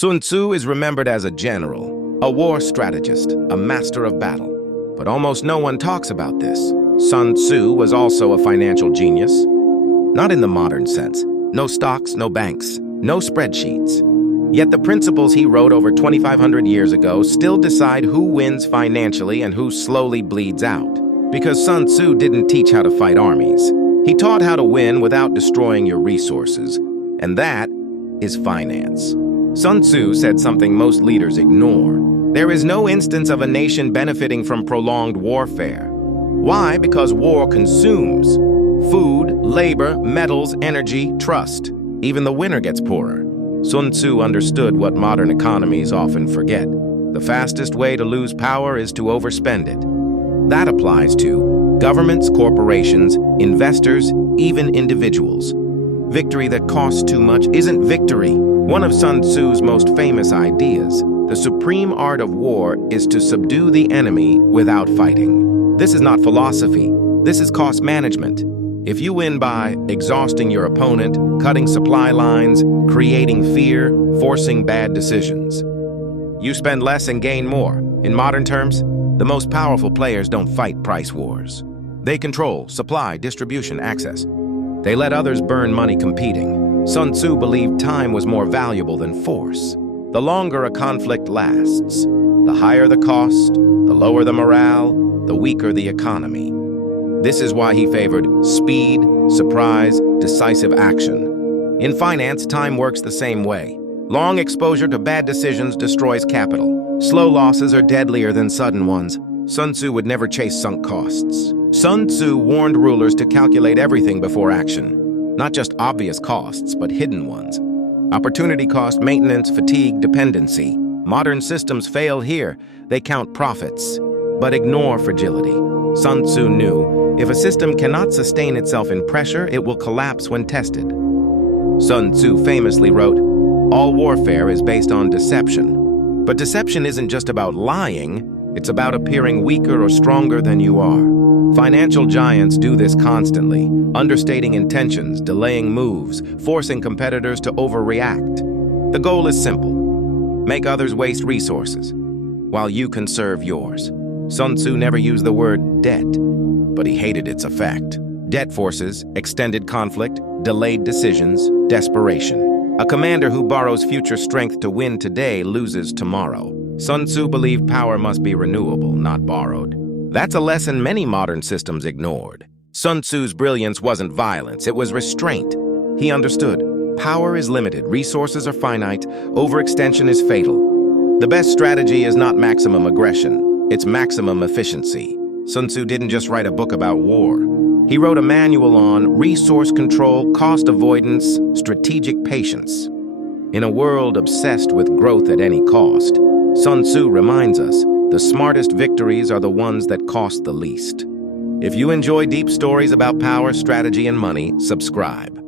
Sun Tzu is remembered as a general, a war strategist, a master of battle. But almost no one talks about this. Sun Tzu was also a financial genius. Not in the modern sense. No stocks, no banks, no spreadsheets. Yet the principles he wrote over 2,500 years ago still decide who wins financially and who slowly bleeds out. Because Sun Tzu didn't teach how to fight armies. He taught how to win without destroying your resources. And that is finance. Sun Tzu said something most leaders ignore. There is no instance of a nation benefiting from prolonged warfare. Why? Because war consumes food, labor, metals, energy, trust. Even the winner gets poorer. Sun Tzu understood what modern economies often forget. The fastest way to lose power is to overspend it. That applies to governments, corporations, investors, even individuals. Victory that costs too much isn't victory. One of Sun Tzu's most famous ideas, the supreme art of war, is to subdue the enemy without fighting. This is not philosophy. This is cost management. If you win by exhausting your opponent, cutting supply lines, creating fear, forcing bad decisions, you spend less and gain more. In modern terms, the most powerful players don't fight price wars. They control supply, distribution, access. They let others burn money competing. Sun Tzu believed time was more valuable than force. The longer a conflict lasts, the higher the cost, the lower the morale, the weaker the economy. This is why he favored speed, surprise, decisive action. In finance, time works the same way. Long exposure to bad decisions destroys capital. Slow losses are deadlier than sudden ones. Sun Tzu would never chase sunk costs. Sun Tzu warned rulers to calculate everything before action. Not just obvious costs, but hidden ones. Opportunity cost, maintenance, fatigue, dependency. Modern systems fail here. They count profits, but ignore fragility. Sun Tzu knew, if a system cannot sustain itself in pressure, it will collapse when tested. Sun Tzu famously wrote, "All warfare is based on deception." But deception isn't just about lying, it's about appearing weaker or stronger than you are. Financial giants do this constantly, understating intentions, delaying moves, forcing competitors to overreact. The goal is simple: make others waste resources, while you conserve yours. Sun Tzu never used the word debt, but he hated its effect. Debt forces extended conflict, delayed decisions, desperation. A commander who borrows future strength to win today loses tomorrow. Sun Tzu believed power must be renewable, not borrowed. That's a lesson many modern systems ignored. Sun Tzu's brilliance wasn't violence, it was restraint. He understood, power is limited, resources are finite, overextension is fatal. The best strategy is not maximum aggression, it's maximum efficiency. Sun Tzu didn't just write a book about war. He wrote a manual on resource control, cost avoidance, strategic patience. In a world obsessed with growth at any cost, Sun Tzu reminds us, the smartest victories are the ones that cost the least. If you enjoy deep stories about power, strategy, and money, subscribe.